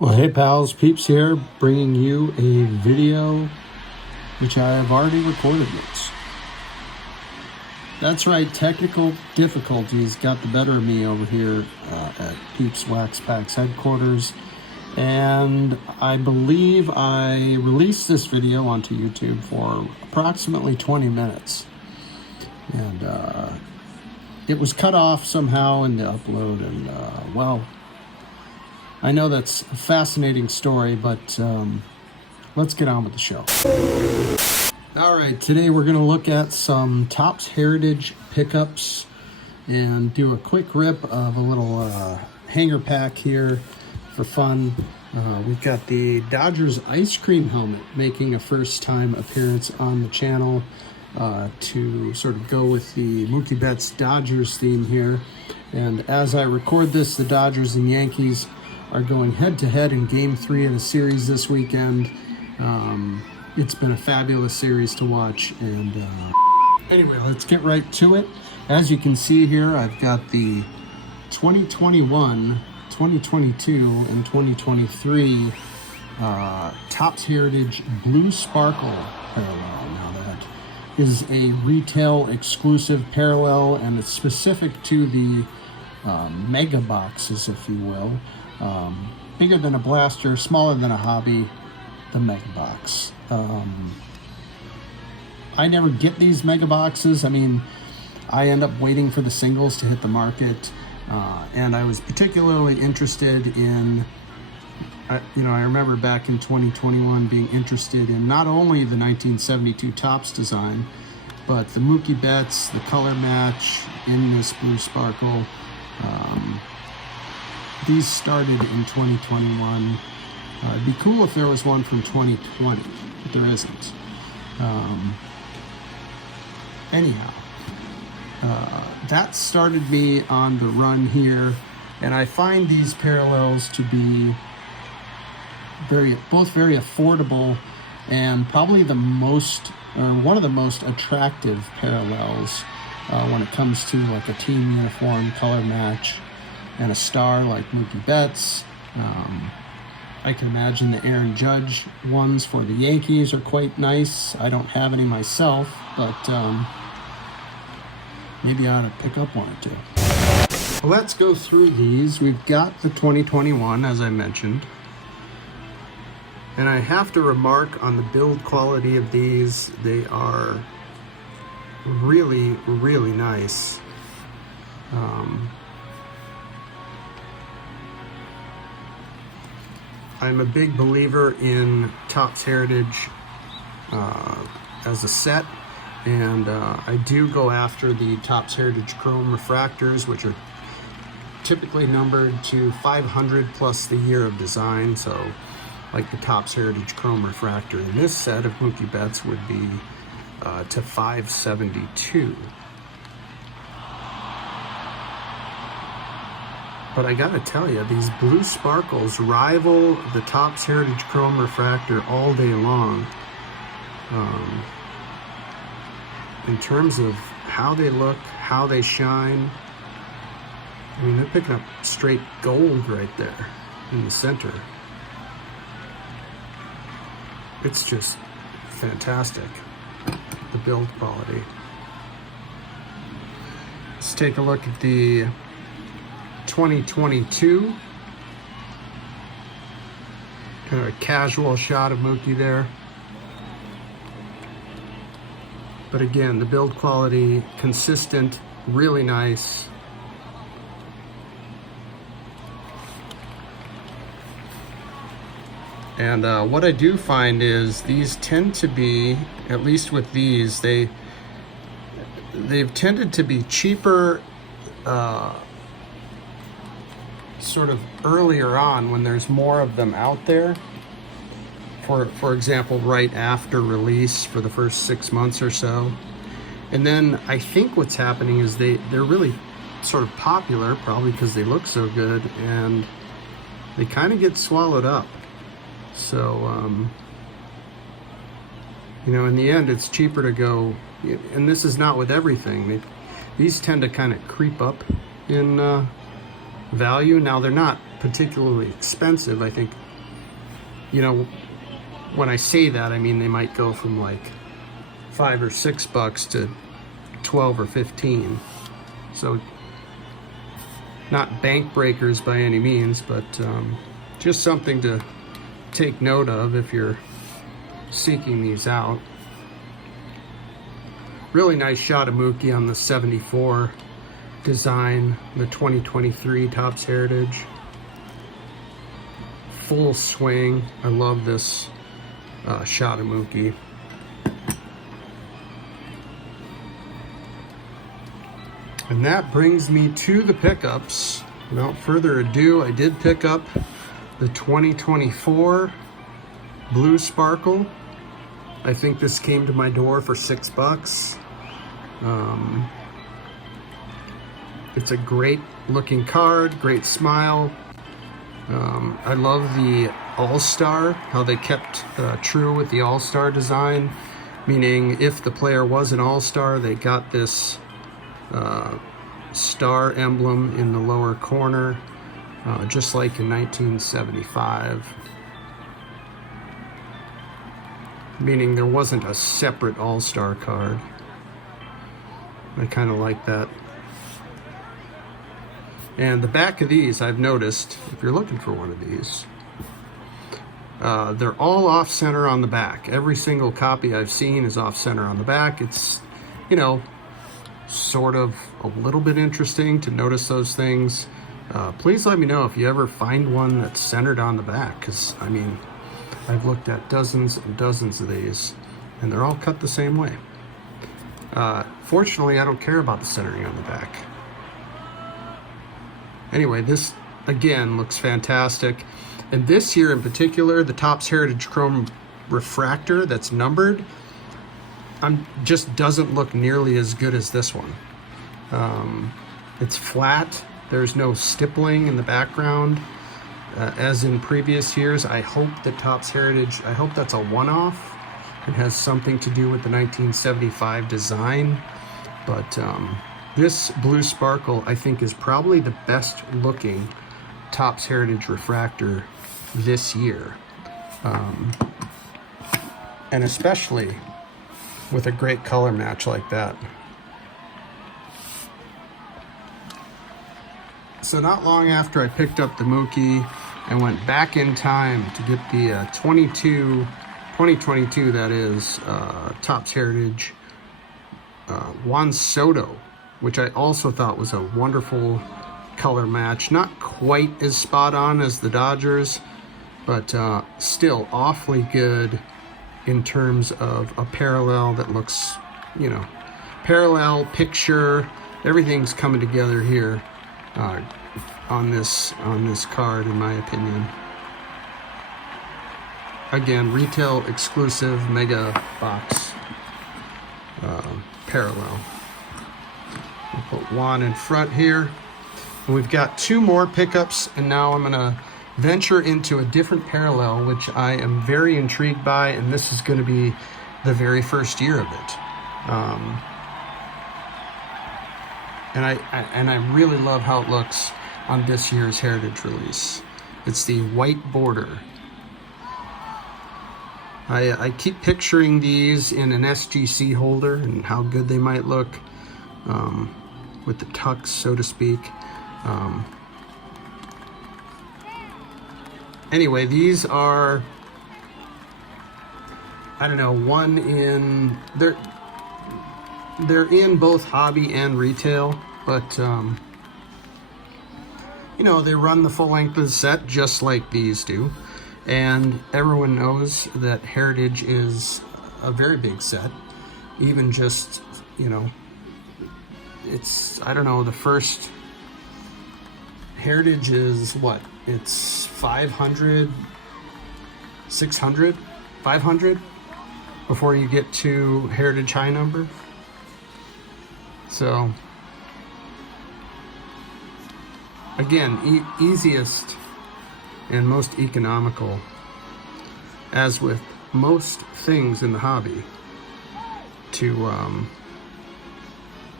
Well, hey pals, Peeps here, bringing you a video which I have already recorded once. That's right, technical difficulties got the better of me over here at Peeps Wax Packs headquarters, and I believe I released this video onto YouTube for approximately 20 minutes, and it was cut off somehow in the upload, and well, I know that's a fascinating story, but let's get on with the show. All right, today we're going to look at some Topps Heritage pickups and do a quick rip of a little hanger pack here for fun. We've got the Dodgers ice cream helmet making a first time appearance on the channel to sort of go with the Mookie Betts Dodgers theme here. And as I record this, the Dodgers and Yankees are going head-to-head in Game 3 of the series this weekend. It's been a fabulous series to watch, and anyway, let's get right to it. As you can see here, I've got the 2021, 2022, and 2023 Topps Heritage Blue Sparkle parallel. Now that is a retail exclusive parallel, and it's specific to the mega boxes, if you will. Bigger than a blaster, smaller than a hobby, the mega box. I never get these mega boxes. I mean, I end up waiting for the singles to hit the market, and I was particularly interested in, I remember back in 2021 being interested in not only the 1972 Topps design, but the Mookie Betts, the color match in this Blue Sparkle. These started in 2021. It'd be cool if there was one from 2020, but there isn't. Anyhow, that started me on the run here, and I find these parallels to be both very affordable and probably the most, or one of the most attractive parallels when it comes to like a team uniform color match and a star like Mookie Betts. I can imagine the Aaron Judge ones for the Yankees are quite nice. I don't have any myself, but maybe I ought to pick up one or two. Well, let's go through these. We've got the 2021, as I mentioned. And I have to remark on the build quality of these. They are really, really nice. I'm a big believer in Topps Heritage as a set, and I do go after the Topps Heritage Chrome Refractors, which are typically numbered to 500 plus the year of design. So like the Topps Heritage Chrome Refractor in this set of Mookie Betts would be to 572. But I gotta tell you, these Blue Sparkles rival the Topps Heritage Chrome Refractor all day long. In terms of how they look, how they shine. I mean, they're picking up straight gold right there in the center. It's just fantastic, the build quality. Let's take a look at the 2022. Kind of a casual shot of Mookie there. But again, the build quality, consistent, really nice. And what I do find is these tend to be, at least with these, they've tended to be cheaper sort of earlier on when there's more of them out there. For example, right after release for the first 6 months or so. And then I think what's happening is they're really sort of popular, probably because they look so good, and they kind of get swallowed up. So, in the end, it's cheaper to go, and this is not with everything. These tend to kind of creep up in value. Now, they're not particularly expensive. I think you know, when I say that, I mean they might go from like $5 or $6 to 12 or 15. So not bank breakers by any means, but just something to take note of if you're seeking these out. Really nice shot of Mookie on the 74 design, the 2023 Topps Heritage. Full swing. I love this shot of Mookie. And that brings me to the pickups. Without further ado, I did pick up the 2024 Blue Sparkle. I think this came to my door for $6. It's a great looking card, great smile. I love the All-Star, how they kept true with the All-Star design, meaning if the player was an All-Star, they got this star emblem in the lower corner, just like in 1975. Meaning there wasn't a separate All-Star card. I kind of like that. And the back of these, I've noticed, if you're looking for one of these, they're all off-center on the back. Every single copy I've seen is off-center on the back. It's, you know, sort of a little bit interesting to notice those things. Please let me know if you ever find one that's centered on the back, because, I mean, I've looked at dozens and dozens of these, and they're all cut the same way. Fortunately, I don't care about the centering on the back. Anyway, this, again, looks fantastic. And this year in particular, the Topps Heritage Chrome Refractor that's numbered, just doesn't look nearly as good as this one. It's flat. There's no stippling in the background. As in previous years, I hope that Topps Heritage, I hope that's a one-off. It has something to do with the 1975 design. But this Blue Sparkle, I think, is probably the best looking Topps Heritage Refractor this year. And especially with a great color match like that. So not long after I picked up the Mookie, I went back in time to get the 2022, that is, Topps Heritage Juan Soto, which I also thought was a wonderful color match. Not quite as spot on as the Dodgers, but still awfully good in terms of a parallel that looks, you know, parallel picture. Everything's coming together here on this card, in my opinion. Again, retail exclusive mega box parallel. We'll put Juan in front here. And we've got two more pickups, and now I'm gonna venture into a different parallel, which I am very intrigued by, and this is going to be the very first year of it. And I really love how it looks on this year's Heritage release. It's the white border. I keep picturing these in an SGC holder and how good they might look with the tucks, so to speak. Anyway, these are, I don't know, they're in both hobby and retail, but you know, they run the full length of the set just like these do. And everyone knows that Heritage is a very big set. Even just, you know, it's, I don't know, the first Heritage is what? It's 500, 600, 500 before you get to Heritage high number. So, again, easiest and most economical, as with most things in the hobby, to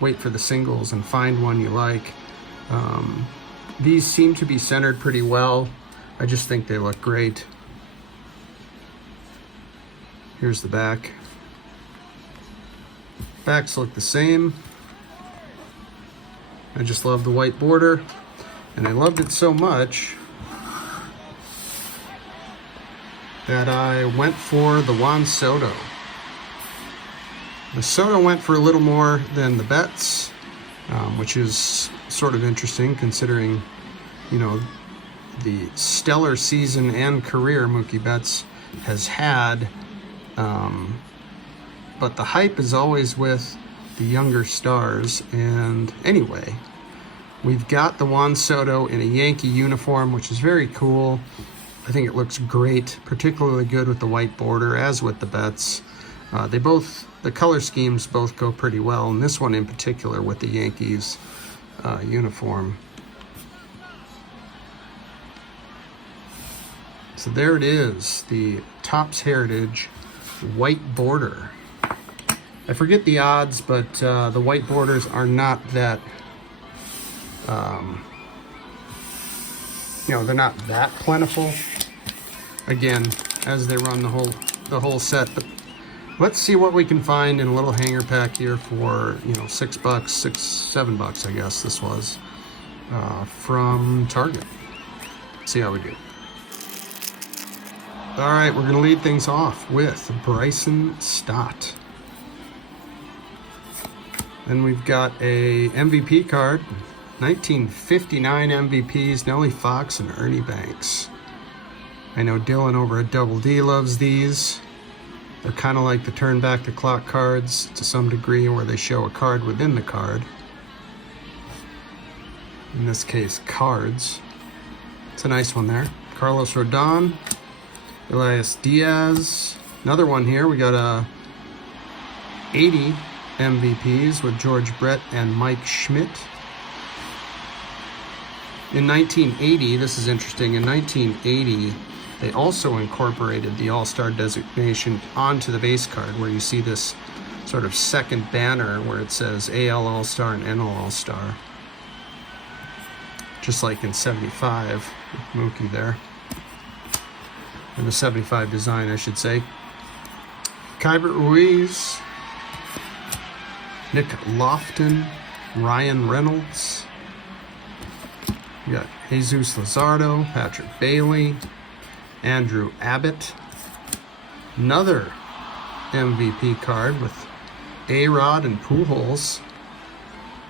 wait for the singles and find one you like. These seem to be centered pretty well. I just think they look great. Here's the back. Backs look the same. I just love the white border, and I loved it so much that I went for the Juan Soto. The Soto went for a little more than the Betts, which is sort of interesting considering, you know, the stellar season and career Mookie Betts has had. But the hype is always with the younger stars. And anyway, we've got the Juan Soto in a Yankee uniform, which is very cool. I think it looks great, particularly good with the white border, as with the Betts. The color schemes both go pretty well, and this one in particular with the Yankees uniform. So there it is, the Topps Heritage white border. I forget the odds, but the white borders are not that, you know, they're not that plentiful. Again, as they run the whole set. But let's see what we can find in a little hanger pack here for, you know, $6, $7, I guess this was, from Target. See how we do. All right, we're gonna lead things off with Bryson Stott. Then we've got a MVP card, 1959 MVPs, Nellie Fox and Ernie Banks. I know Dylan over at Double D loves these. They're kind of like the turn back the clock cards to some degree, where they show a card within the card. In this case, cards. It's a nice one there. Carlos Rodon, Elias Diaz. Another one here. We got a 80 MVPs with George Brett and Mike Schmidt. In 1980, this is interesting, in 1980, they also incorporated the All-Star designation onto the base card, where you see this sort of second banner where it says AL All-Star and NL All-Star. Just like in 75, with Mookie there. In the 75 design, I should say. Kybert Ruiz, Nick Lofton, Ryan Reynolds. We got Jesus Luzardo, Patrick Bailey, Andrew Abbott. Another MVP card with A-Rod and Pujols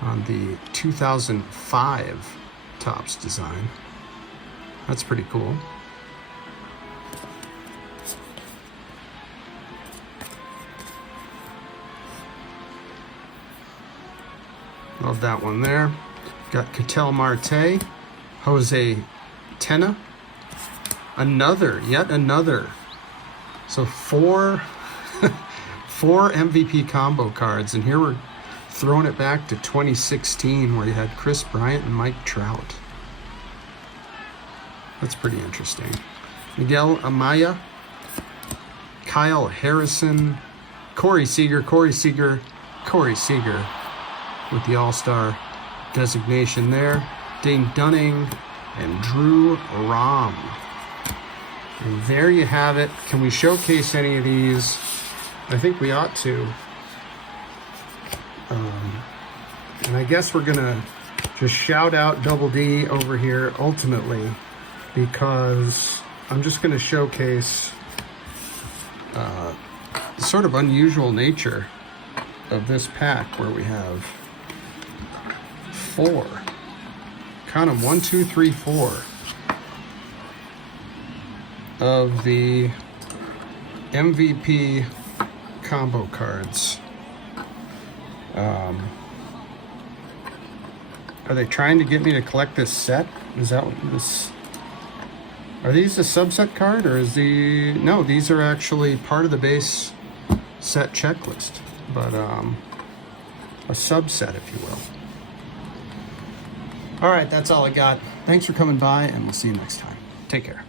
on the 2005 Topps design. That's pretty cool. Love that one there. Got Ketel Marte, Jose Tena, yet another. So four MVP combo cards, and here we're throwing it back to 2016, where you had Chris Bryant and Mike Trout. That's pretty interesting. Miguel Amaya, Kyle Harrison, Corey Seager with the All-Star designation there. Dane Dunning and Drew Rom. And there you have it. Can we showcase any of these? I think we ought to. And I guess we're gonna just shout out Double D over here ultimately, because I'm just gonna showcase the sort of unusual nature of this pack, where we have four, count them, 1, 2, 3, 4 of the MVP combo cards. Are they trying to get me to collect this set? Is that what this? Are these a subset card, or is no, these are actually part of the base set checklist, but a subset, if you will. All right, that's all I got. Thanks for coming by, and we'll see you next time. Take care.